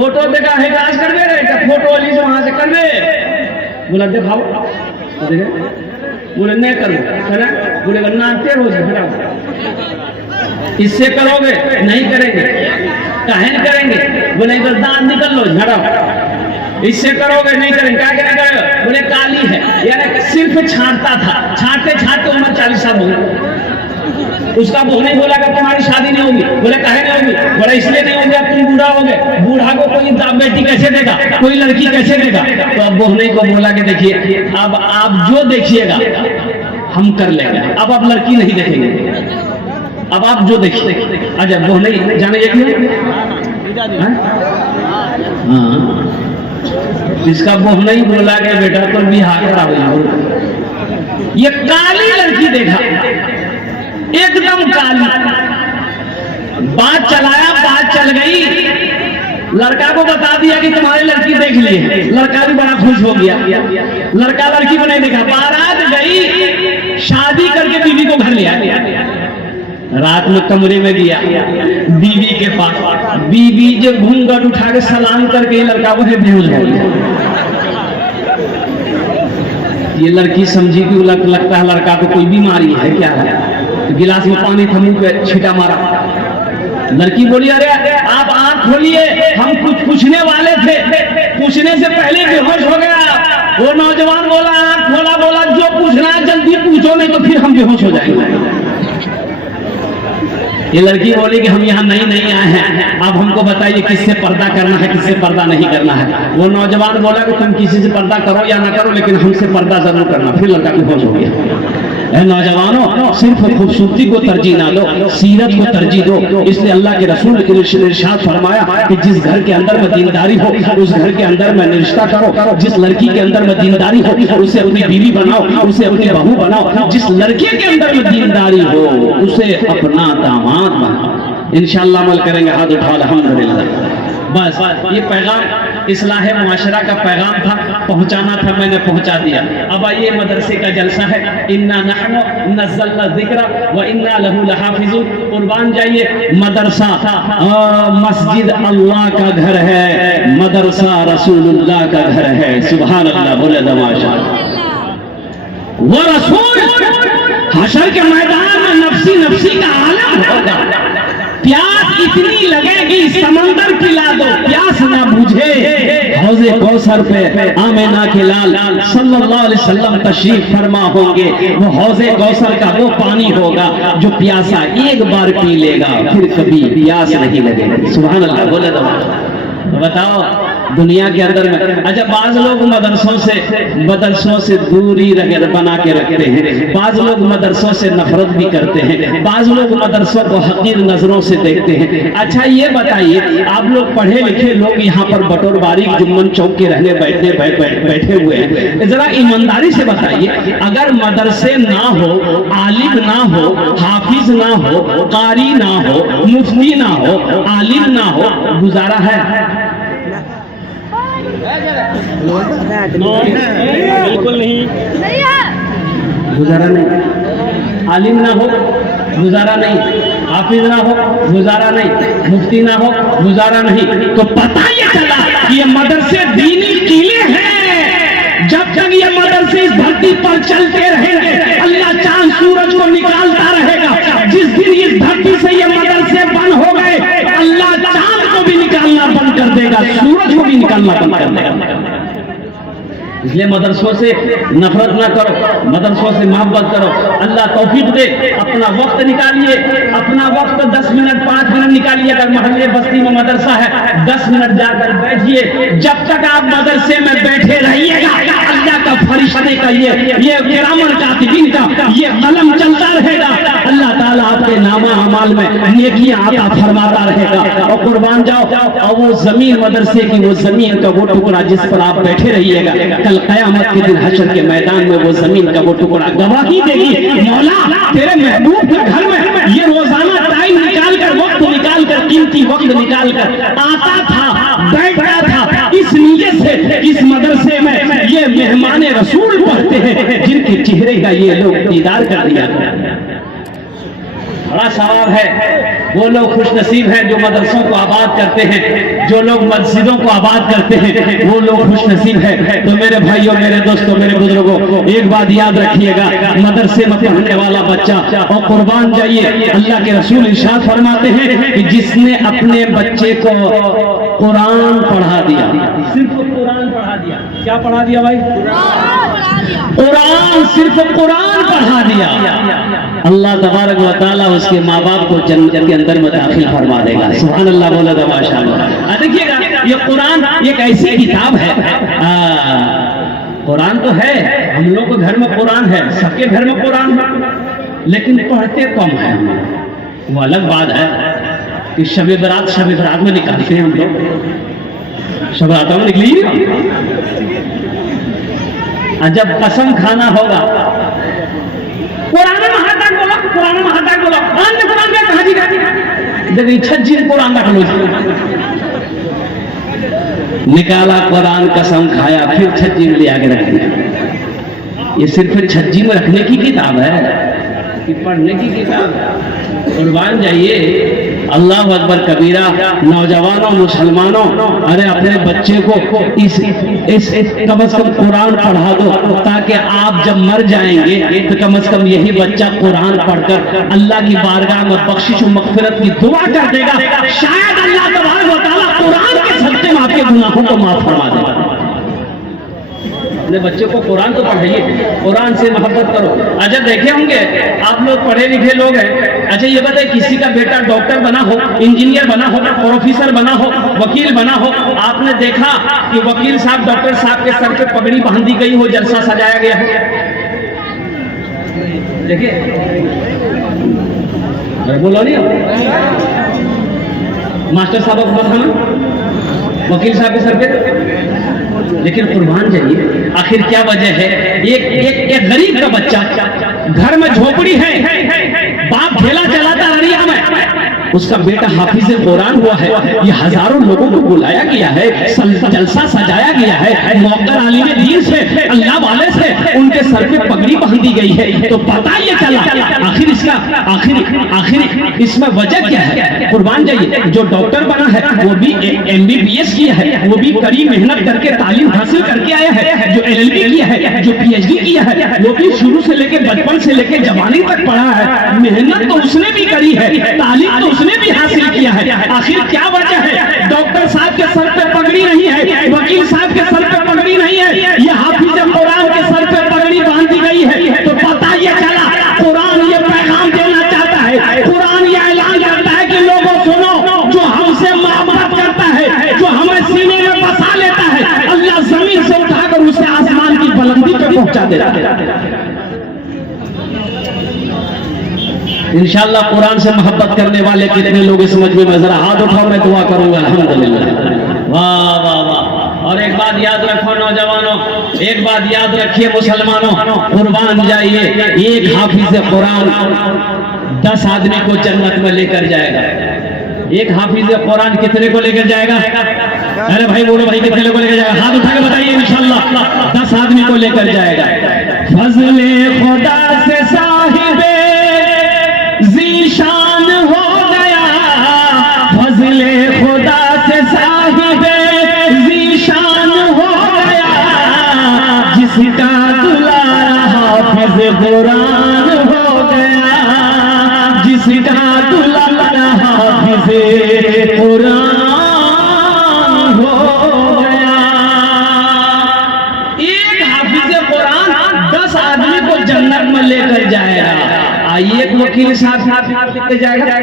Photo देखा है आज कर दे रहे फोटो वाली से वहां से कर दे। बोला दिखाओ, बोले नहीं करो, बोले नाचते रोज इससे करोगे नहीं करेंगे, काहे नहीं करेंगे, बोले इधर दांत निकल लो झड़ो, इससे करोगे नहीं करेंगे, क्या करेंगे, बोले काली है, यानी सिर्फ छांटता था, छांटते छांटते उम्र 40 साल हो गई। उसका बहू नहीं बोला कि तुम्हारी शादी नहीं होगी, बोले काहे नहीं होगी, बोले इसलिए नहीं होगी अब तुम बूढ़ा हो गए, बूढ़ा को कोई बेटी कैसे देगा, कोई लड़की कैसे देगा। तो अब बहू को बोला कि देखिए अब आप जो देखिएगा हम कर लेंगे, अब आप लड़की नहीं देखेंगे, अब आप जो देखिए। अच्छा बहू नहीं जाने हाँ, इसका बहू नहीं बोला कि बेटा तो बिहार खड़ा हो, ये काली लड़की देखा, एकदम काली, बात चलाया, बात चल गई, लड़का को बता दिया कि तुम्हारी लड़की देख ली है, लड़का भी बड़ा खुश हो गया, लड़का लड़की को नहीं देखा, बारात गई, शादी करके बीवी को घर ले आया, रात में कमरे में गया बीवी के पास, बीवी जो घूंघट उठा के सलाम करके लड़का को बेहोश हो गया। ये लड़की समझी कि लगता है लड़का को कोई बीमारी है क्या है, तो गिलास में पानी था मुंह पे छींटा मारा। लड़की बोली अरे आप आंख खोलिए, हम कुछ पूछने वाले थे, पूछने से पहले बेहोश हो गया। वो नौजवान बोला आंख खोला, बोला जो पूछना है जल्दी पूछो नहीं तो फिर हम बेहोश हो जाएंगे। ये लड़की बोली कि हम यहाँ नहीं आए हैं, आप हमको बताइए किससे पर्दा करना है, किससे पर्दा नहीं करना है। वो नौजवान बोला कि तुम किसी से पर्दा करो या ना करो लेकिन हमसे पर्दा जरूर करना। फिर लड़का बेहोश हो गया। नौजवानों सिर्फ खूबसूरती को तरजीह ना दो, सीरत को तरजीह दो। इसलिए अल्लाह के रसूल ने इरशाद फरमाया कि जिस घर के अंदर में दीनदारी हो उस घर के अंदर में रिश्ता करो, जिस लड़की के अंदर में दीनदारी हो उसे अपनी बीवी बनाओ, उसे अपनी बहू बनाओ, जिस लड़के के अंदर में दीनदारी हो उसे अपना दामाद बनाओ। इंशाअल्लाह अमल करेंगे, हाथ उठा अल्हम्दुलिल्लाह। बस ये पैगाम इस्लाह मुआशरा का पैगाम था, पहुंचाना था, मैंने पहुंचा दिया। अब आइए मदरसे का जलसा है, इन्ना नहनु नज़्ज़लना ज़िक्रा व इन्ना लहू लहाफ़िज़ून। कुर्बान जाइए, मदरसा मस्जिद अल्लाह का घर है, मदरसा रसूलुल्लाह का घर है। सुभान अल्लाह, बोले दमाशा वो रसूल हशर के मैदान में नफ्सी नफ्सी का आलम होगा। प्यास इतनी लगेगी समंदर पिला दो, प्यास ना बुझे। हौज़े कौसर पे आमिना के लाल सल्लल्लाहु अलैहि वसल्लम तशरीफ फरमा होंगे। वो हौज़े कौसर का वो पानी होगा जो प्यासा एक बार पी लेगा फिर कभी प्यास नहीं लगेगी। सुभान अल्लाह, बोले तो बताओ दुनिया के अंदर में। अच्छा बाज लोग मदरसों से दूरी बना के रखते हैं, बाज लोग मदरसों से नफरत भी करते हैं, बाज लोग मदरसों को हकीर नजरों से देखते हैं। अच्छा ये बताइए, आप लोग पढ़े लिखे लोग यहाँ पर बटोर बारीक जुम्मन चौक के रहने बैठे हुए हैं, जरा ईमानदारी से बताइए, अगर मदरसे ना हो, आलिम ना हो, हाफिज ना हो, कारी ना हो, मुफ्ती ना हो, आलिम ना हो, गुजारा है? बिल्कुल नहीं गुजारा नहीं। आलिम ना हो गुजारा नहीं, हाफिज ना हो गुजारा नहीं, मुफ्ती ना हो गुजारा नहीं। तो पता ये चला कि ये मदरसे दीनी किले हैं। जब तक ये मदरसे इस धरती पर चलते रहेंगे अल्लाह चांद सूरज को निकालता रहेगा। जिस दिन इस धरती से ये मदरसे बंद हो गए अल्लाह चांद को भी निकालना बंद कर देगा, सूरज को भी निकालना बंद कर देगा। इसलिए मदरसों से नफरत ना करो, मदरसों से मोहब्बत करो। अल्लाह तौफीक दे, अपना वक्त निकालिए, अपना वक्त 10 मिनट 5 मिनट निकालिए। अगर मोहल्ले बस्ती में मदरसा है 10 मिनट जाकर बैठिए। जब तक आप मदरसे में बैठे रहिएगा अल्लाह का फरिश्ते का ये किरामन कातिबीन का ये कलम चलता रहेगा। अल्लाह ताला आपके नामा अमाल में नेकियां अता फरमाता रहेगा। और कुर्बान जाओ, और वो जमीन मदरसे की वो जमीन का वो टुकड़ा जिस पर आप बैठे रहिएगा, कल क़यामत के दिन हशर के मैदान में वो जमीन का वो टुकड़ा गवाही देगी, मौला तेरे महबूब के घर में ये रोजाना टाइम निकाल कर, वक्त निकाल कर, कीमती वक्त निकाल कर आता था, बैठता था, इस नीयत से इस मदरसे में ये मेहमान रसूल पढ़ते हैं जिनके चेहरे का ये लोग दीदार कर दिया। बड़ा सवाब है। वो लोग खुश नसीब हैं जो मदरसों को आबाद करते हैं, जो लोग मस्जिदों को आबाद करते हैं, वो लोग खुश नसीब है। तो मेरे भाइयों, मेरे दोस्तों, मेरे बुजुर्गों, एक बात याद रखिएगा, मदरसे में पढ़ने वाला बच्चा और कुर्बान जाइए, अल्लाह के रसूल इरशाद फरमाते हैं कि जिसने अपने बच्चे को कुरान पढ़ा दिया, सिर्फ कुरान पढ़ा दिया, क्या पढ़ा दिया भाई? कुरान, सिर्फ कुरान पढ़ा दिया, अल्लाह तबारक व तआला उसके माँ बाप को जन्नत के अंदर में दाखिल फरमा देगा। सुभान अल्लाह, बोला था माशाअल्लाह। देखिएगा, ये कुरान एक ऐसी किताब है, कुरान तो है, हम लोग के घर में कुरान है, सबके घर में कुरान है, लेकिन पढ़ते कम है। वो अलग बात है कि शब बरात में निकालते हैं हम लोग, शब बरात में निकली, जब कसम खाना होगा, कुरान में हाथ बोला, कुरान में हाथ बोला, कुरान में कहा जी, देखिए छज्जी कुरान रख लो, निकाला कुरान, कसम खाया, फिर छज्जी में ले आके रख दिया। ये सिर्फ छज्जी में रखने की किताब है कि पढ़ने की किताब है? कुर्बान जाइए, अल्लाह अकबर कबीरा। नौजवानों, मुसलमानों, अरे अपने बच्चे को इस कम से कम कुरान पढ़ा दो, ताकि आप जब मर जाएंगे तो कम से कम यही बच्चा कुरान पढ़कर अल्लाह की बारगाह में बख्शिश और मग़फ़िरत की दुआ कर देगा। शायद अल्लाह तबारक व तआला कुरान के सदक़े में आपके गुनाहों को माफ फरमा देगा। अपने बच्चे को कुरान तो पढ़ाइए, कुरान से मोहब्बत करो। अच्छा देखे होंगे आप लोग पढ़े लिखे लोग हैं, अच्छा ये बताइए, किसी का बेटा डॉक्टर बना हो, इंजीनियर बना हो, प्रोफेसर बना हो, वकील बना हो, आपने देखा कि वकील साहब डॉक्टर साहब के सर पे पगड़ी बांधी गई हो, जलसा सजाया गया हो? देखिए, बोलो नहीं, मास्टर साहब को वकील साहब के सर पे, लेकिन कुर्बान जाइए, आखिर क्या वजह है? एक गरीब का बच्चा, घर में झोपड़ी है, बाप ठेला चलाता अरिया में, उसका बेटा हाफिज कुरान हुआ है, ये हजारों लोगों को बुलाया गया है, जलसा सजाया गया है, मौका आलिम दीन से, अल्लाह वाले से उनके सर पे पगड़ी बांधी गई है, तो पता ये चला आखिर इसका आखिर इसमें वजह क्या है? कुर्बान जाइए, जो डॉक्टर बना है वो भी MBBS किया है, वो भी कड़ी मेहनत करके तालीम हासिल करके आया है, जो LLB किया है, जो PhD किया है, वो भी शुरू से लेके बचपन से लेके जवानी तक पढ़ा है, मेहनत तो उसने भी करी है, तालीम तो उसने भी हासिल किया है। आखिर क्या वजह है? डॉक्टर साहब के सर पे पगड़ी नहीं है, वकील साहब के सर पे पगड़ी नहीं है, ये हाफिज कुरान के सर पे पगड़ी बांधी गई है, तो पता ये चला कुरान ये पैगाम देना चाहता है, कुरान ये ऐलान करता है कि लोगों सुनो, जो हमसे मोहब्बत करता है, जो हमें सीने में बसा लेता है, अल्लाह जमीन से उठाकर उसे आसमान की बुलंदी पे पहुंचा देता है। इंशाअल्लाह कुरान से मोहब्बत करने वाले कितने लोग इस मजमे में, जरा हाथ उठाओ, मैं दुआ करूंगा। अल्हम्दुलिल्लाह, वाह वाह वाह। और एक बात याद रखो नौजवानों, एक बात याद रखिए मुसलमानों, कुर्बान जाइए, एक हाफिज कुरान 10 आदमी को जन्नत में लेकर जाएगा। एक हाफिज कुरान कितने को लेकर जाएगा? अरे भाई बोलो भाई, कितने को लेकर जाएगा? हाथ उठा के बताइए। इंशाअल्लाह 10 आदमी को लेकर जाएगा। फजले खुदा से साहिबे ज़ीशान हो गया, फजले खुदा से साहिबे ज़ीशान हो गया, जिसका दुलारा हाफिज कुरान हो गया, जिसका दुलारा हाफिज कुरान हो गया। एक हाफिज कुरान 10 आदमी को जन्नत में लेकर जाएगा। आइए एक वकील साहब लेके जाएगा।